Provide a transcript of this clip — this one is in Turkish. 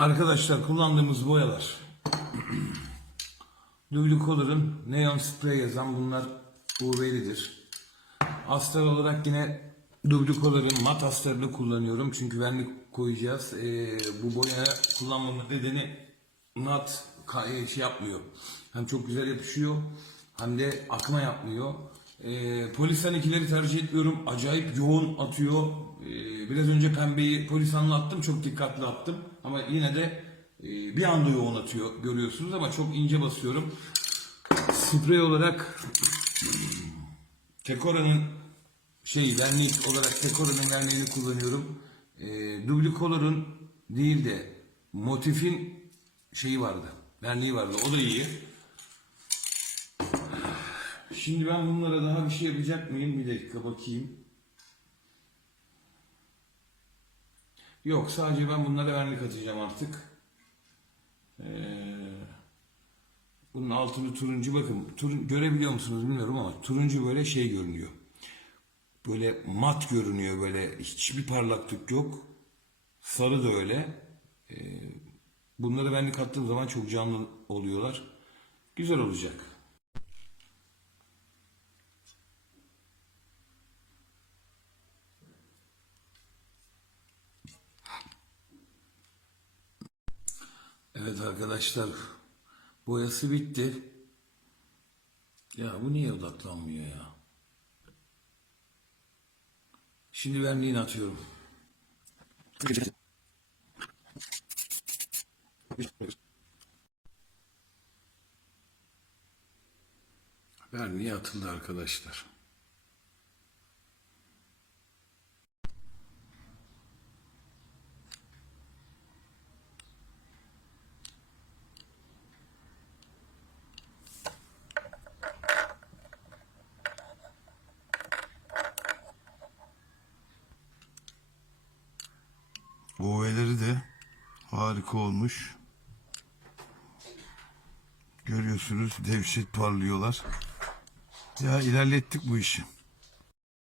Arkadaşlar kullandığımız boyalar. Duvlucolor'ın Neon Spray yazan bunlar UV'lidir. Astar olarak yine Duvlucolor'ın mat astarını kullanıyorum. Çünkü vernik koyacağız. Ee, bu boya kullanmamın nedeni mat e, şey yapmıyor. Hem çok güzel yapışıyor hem de akma yapmıyor. Ee, polisten ikileri tercih etmiyorum. Acayip yoğun atıyor. Ee, biraz önce pembeyi polisanla attım. Çok dikkatli attım. Ama yine de e, bir anda yoğun atıyor görüyorsunuz ama çok ince basıyorum. Sprey olarak Tekora'nın şey vernik olarak Tekora'nın verniğini kullanıyorum. E, Dublicolor'un değil de Motif'in şeyi vardı. Verniği vardı. O da iyi. Şimdi ben bunlara daha bir şey yapacak mıyım? Bir dakika bakayım. Yok sadece ben bunlara vernik atacağım artık. Ee, bunun altını turuncu bakın. Turun, görebiliyor musunuz bilmiyorum ama turuncu böyle şey görünüyor. Böyle mat görünüyor böyle hiçbir parlaklık yok. Sarı da öyle. Ee, bunları vernik attığım zaman çok canlı oluyorlar. Güzel olacak. Evet arkadaşlar boyası bitti. Ya bu niye odaklanmıyor ya? Şimdi verniğini atıyorum. Verniği atıldı arkadaşlar. Boveleri de harika olmuş. Görüyorsunuz devşet parlıyorlar. Ya ilerlettik bu işi.